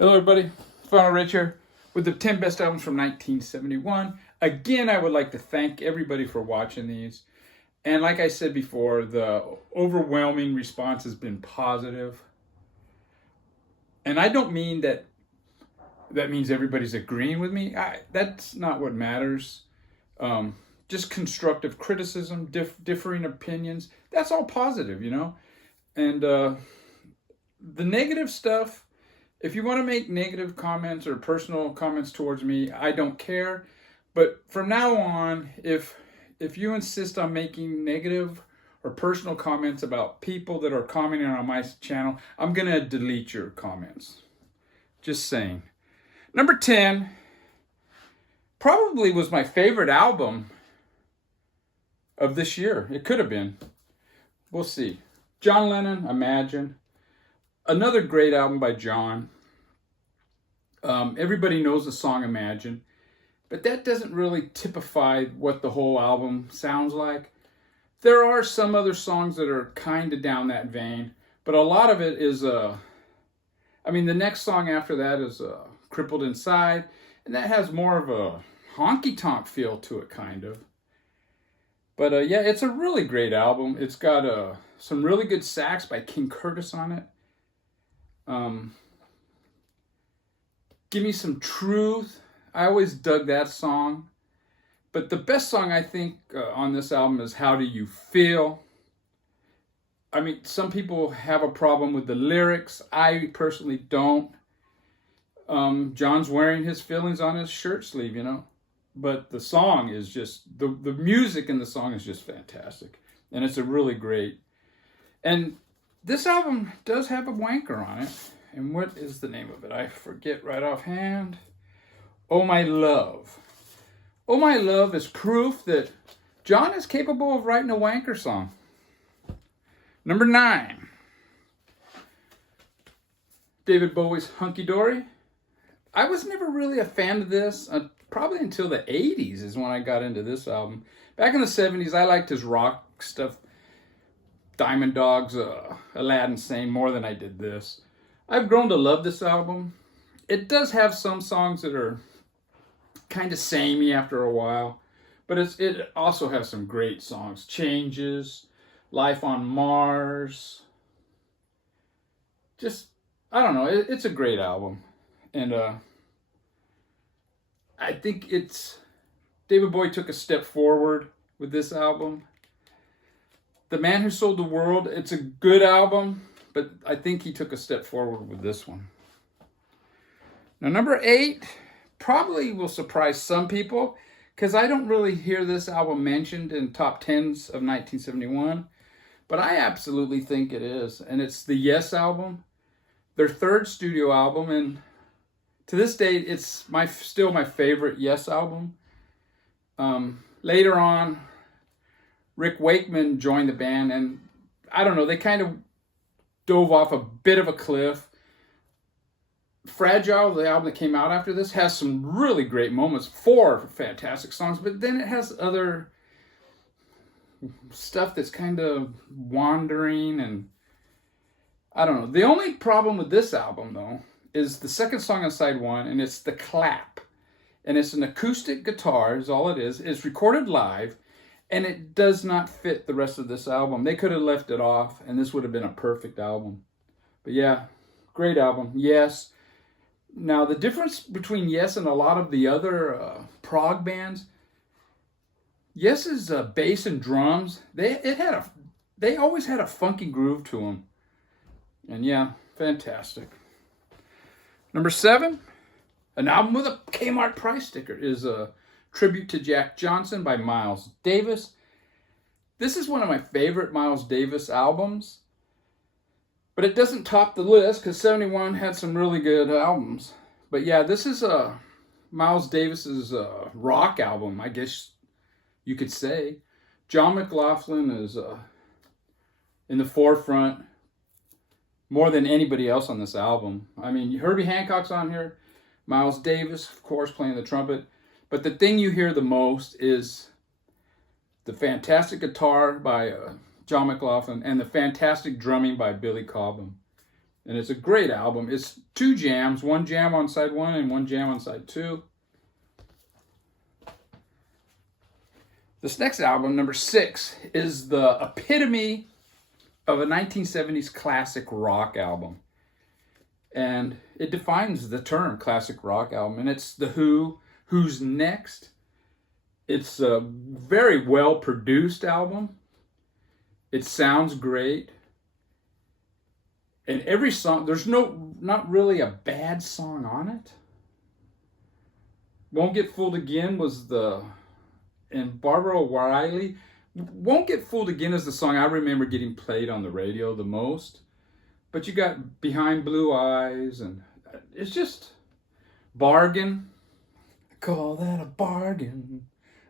Hello, everybody. Final Rich here with the 10 best albums from 1971. Again, I would like to thank everybody for watching these. And like I said before, the overwhelming response has been positive. And I don't mean that means everybody's agreeing with me. That's not what matters. Just constructive criticism, differing opinions. That's all positive, you know? And the negative stuff, if you want to make negative comments or personal comments towards me, I don't care. But from now on, if you insist on making negative or personal comments about people that are commenting on my channel, I'm going to delete your comments. Just saying. Number 10 probably was my favorite album of this year. It could have been. We'll see. John Lennon, Imagine. Another great album by John. Everybody knows the song Imagine, but that doesn't really typify what the whole album sounds like. There are some other songs that are kind of down that vein, but a lot of it is, the next song after that is Crippled Inside, and that has more of a honky-tonk feel to it, kind of. But yeah, it's a really great album. It's got some really good sax by King Curtis on it. Give Me Some Truth. I always dug that song. But the best song, I think, on this album is How Do You Feel? I mean, some people have a problem with the lyrics. I personally don't. John's wearing his feelings on his shirt sleeve, you know. But the song is just, the music in the song is just fantastic. And it's a really great. And this album does have a wanker on it. And what is the name of it? I forget right offhand. Oh My Love. Oh My Love is proof that John is capable of writing a wanker song. Number 9. David Bowie's Hunky Dory. I was never really a fan of this. Probably until the 80s is when I got into this album. Back in the 70s, I liked his rock stuff. Diamond Dogs, Aladdin Sane, more than I did this. I've grown to love this album. It does have some songs that are kind of samey after a while, but it also has some great songs. Changes, Life on Mars. Just, I don't know, it's a great album. And I think David Bowie took a step forward with this album. The Man Who Sold the World, it's a good album, but I think he took a step forward with this one. Now, number 8 probably will surprise some people because I don't really hear this album mentioned in top 10s of 1971, but I absolutely think it is. And it's the Yes album, their third studio album, and to this date, it's still my favorite Yes album. Later on, Rick Wakeman joined the band, and I don't know, they kind of dove off a bit of a cliff. Fragile, the album that came out after this, has some really great moments, 4 fantastic songs, but then it has other stuff that's kind of wandering, and I don't know. The only problem with this album, though, is the second song on side 1, and it's The Clap. And it's an acoustic guitar, is all it is. It's recorded live, and it does not fit the rest of this album. They could have left it off, and this would have been a perfect album. But yeah, great album. Yes. Now, the difference between Yes and a lot of the other prog bands, Yes's bass and drums, they always had a funky groove to them. And yeah, fantastic. Number 7, an album with a Kmart price sticker, is a Tribute to Jack Johnson by Miles Davis. This is one of my favorite Miles Davis albums, but it doesn't top the list because 71 had some really good albums. But yeah, this is Miles Davis's rock album, I guess you could say. John McLaughlin is in the forefront more than anybody else on this album. I mean, Herbie Hancock's on here, Miles Davis, of course, playing the trumpet. But the thing you hear the most is the fantastic guitar by John McLaughlin and the fantastic drumming by Billy Cobham. And it's a great album. It's 2 jams, 1 jam on side 1 and 1 jam on side 2. This next album, number 6, is the epitome of a 1970s classic rock album. And it defines the term classic rock album. And it's The Who, Who's Next. It's a very well produced album. It sounds great. And every song, there's not really a bad song on it. Won't Get Fooled Again and Barbara O'Reilly. Won't Get Fooled Again is the song I remember getting played on the radio the most. But you got Behind Blue Eyes, and it's just Bargain. I call that a bargain,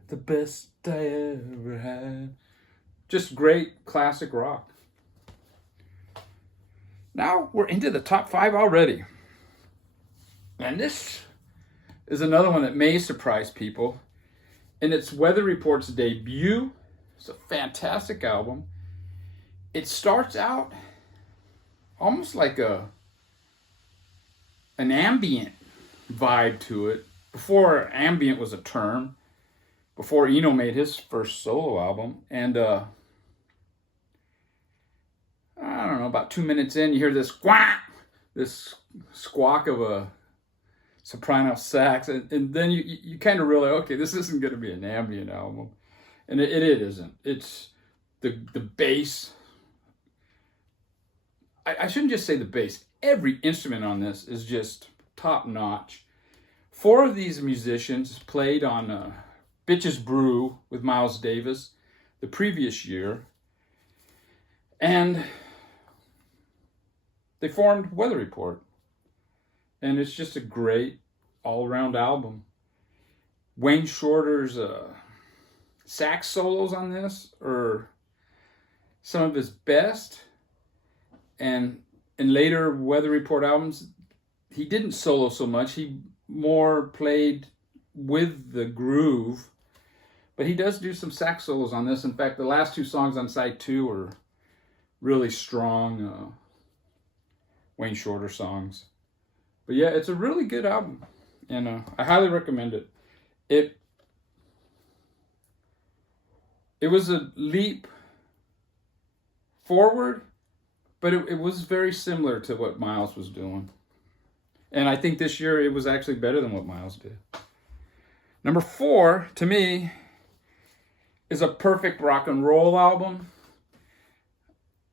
the best I ever had. Just great classic rock. Now we're into the top 5 already. And this is another one that may surprise people. And it's Weather Report's debut. It's a fantastic album. It starts out almost like an ambient vibe to it. Before ambient was a term. Before Eno made his first solo album. And I don't know, about 2 minutes in, you hear this squawk of a soprano sax, and then you kind of realize, okay, this isn't going to be an ambient album, and it isn't. It's the bass. I shouldn't just say the bass. Every instrument on this is just top notch. 4 of these musicians played on Bitches Brew with Miles Davis the previous year, and they formed Weather Report. And it's just a great all-around album. Wayne Shorter's sax solos on this are some of his best. And in later Weather Report albums, he didn't solo so much. He more played with the groove. But he does do some sax solos on this. In fact, the last 2 songs on side 2 are really strong Wayne Shorter songs. But yeah, it's a really good album, and I highly recommend it. It was a leap forward, but it was very similar to what Miles was doing. And I think this year it was actually better than what Miles did. Number 4, to me, is a perfect rock and roll album.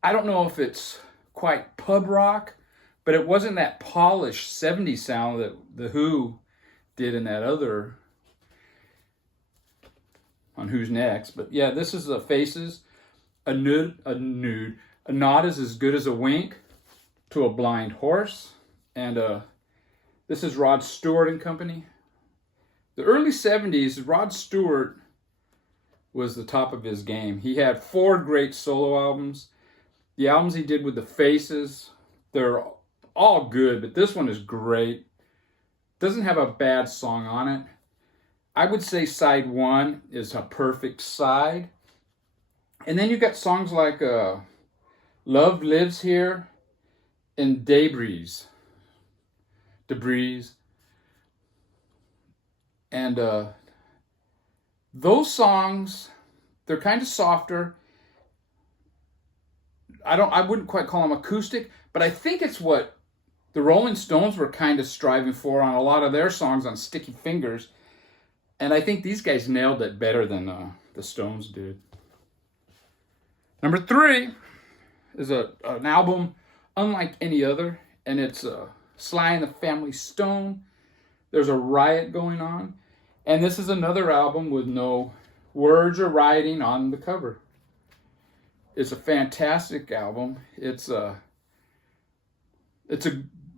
I don't know if it's quite pub rock, but it wasn't that polished 70s sound that The Who did in that other, on Who's Next. But yeah, this is the Faces. A nod is as good as a wink to a blind horse. And this is Rod Stewart and Company. The early 70s, Rod Stewart was the top of his game. He had 4 great solo albums. The albums he did with the Faces, they're all good, but this one is great. Doesn't have a bad song on it. I would say side 1 is a perfect side. And then you got songs like Love Lives Here and Debris. And those songs, they're kind of softer. I wouldn't quite call them acoustic, but I think it's what the Rolling Stones were kind of striving for on a lot of their songs on Sticky Fingers. And I think these guys nailed it better than the Stones did. Number 3 is an album unlike any other, and it's Sly and the Family Stone. There's a riot going on, and this is another album with no words or writing on the cover. It's a fantastic album. It's a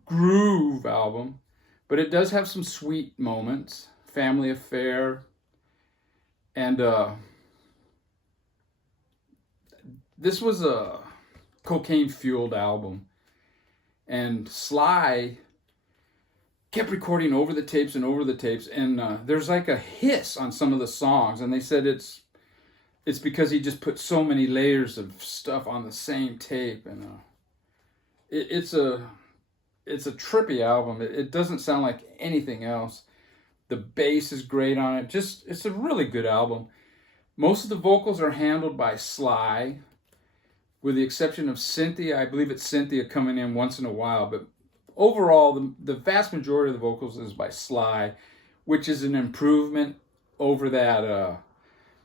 groove album, but it does have some sweet moments. Family Affair, and this was a cocaine-fueled album, and Sly kept recording over the tapes, and there's like a hiss on some of the songs, and they said it's because he just put so many layers of stuff on the same tape, and it's a trippy album. It doesn't sound like anything else. The bass is great on it. It's a really good album. Most of the vocals are handled by Sly, with the exception of Cynthia. I believe it's Cynthia coming in once in a while, but overall, the vast majority of the vocals is by Sly, which is an improvement over that.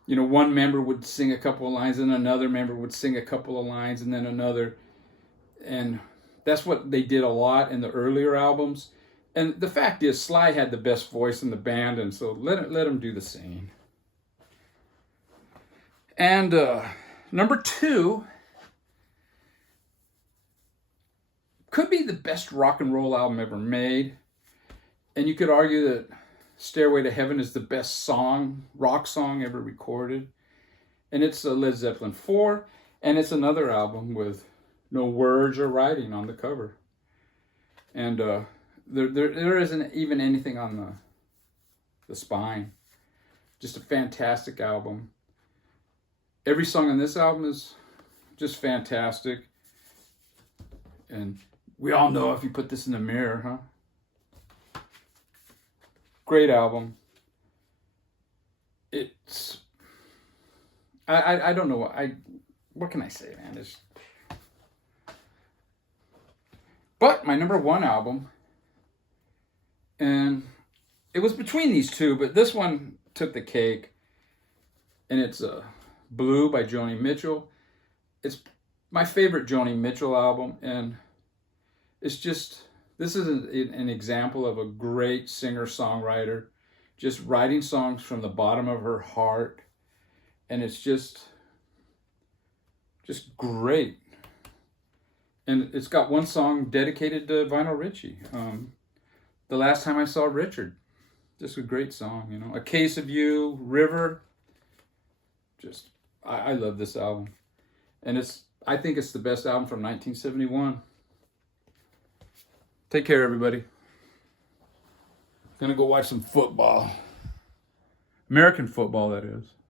One member would sing a couple of lines, and another member would sing a couple of lines, and then another. And that's what they did a lot in the earlier albums. And the fact is, Sly had the best voice in the band, and so let him do the singing. And number 2 could be the best rock and roll album ever made. And you could argue that Stairway to Heaven is the best rock song ever recorded. And it's Led Zeppelin 4, and it's another album with no words or writing on the cover. And there isn't even anything on the spine. Just a fantastic album. Every song on this album is just fantastic. And we all know if you put this in the mirror, huh? Great album. It's I don't know what can I say, man? But my number 1 album, and it was between these two, but this one took the cake, and it's Blue by Joni Mitchell. It's my favorite Joni Mitchell album, and it's just, this is an example of a great singer-songwriter, just writing songs from the bottom of her heart, and it's just great. And it's got one song dedicated to Lionel Richie. The Last Time I Saw Richard. Just a great song, A Case of You, River. I love this album. And I think it's the best album from 1971. Take care, everybody. Gonna go watch some football. American football, that is.